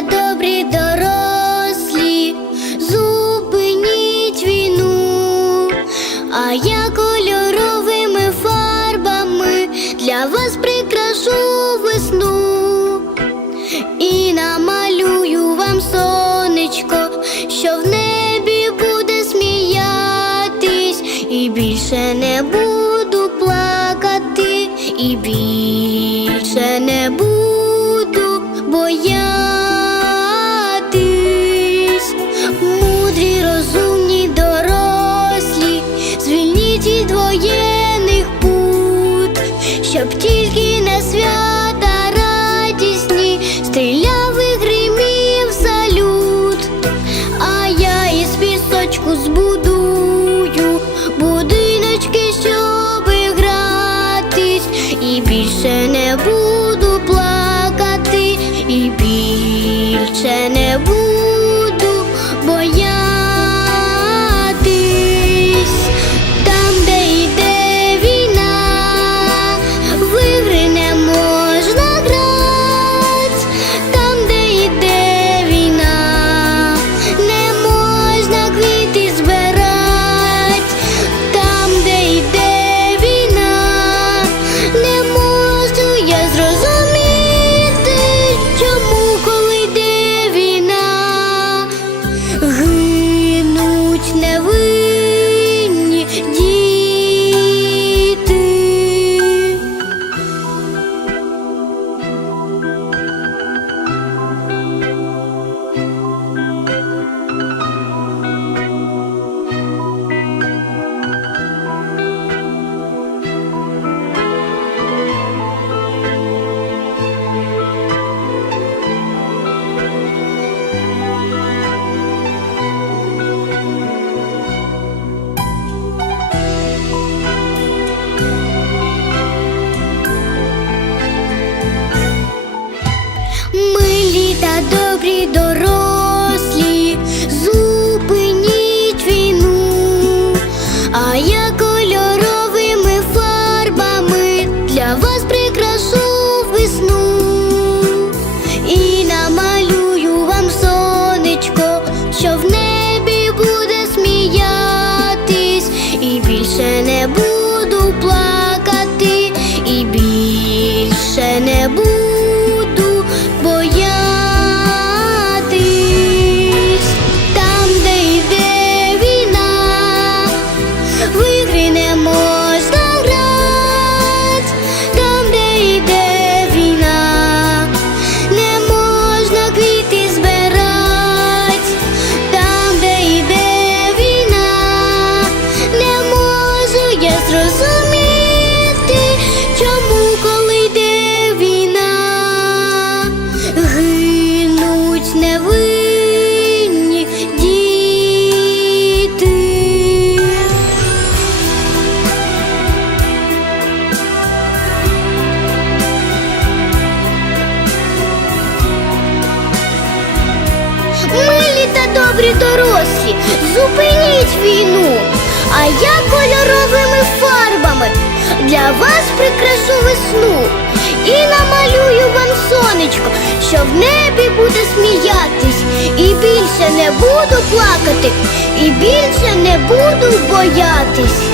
добрі дорослі, зупиніть війну, а я кольоровими фарбами для вас прикрашу весну. І намалюю вам сонечко, що в небі буде сміятись, і більше не буду плакати, і більше щоб тільки на свята радісні стріляв і гримів салют, а я із пісочку збудую будиночки, щоб гратись, і більше не буду добрі дорослі, зупиніть війну, а я добрі дорослі, зупиніть війну, а я кольоровими фарбами для вас прикрашу весну. І намалюю вам сонечко, що в небі буде сміятись, і більше не буду плакати, і більше не буду боятись.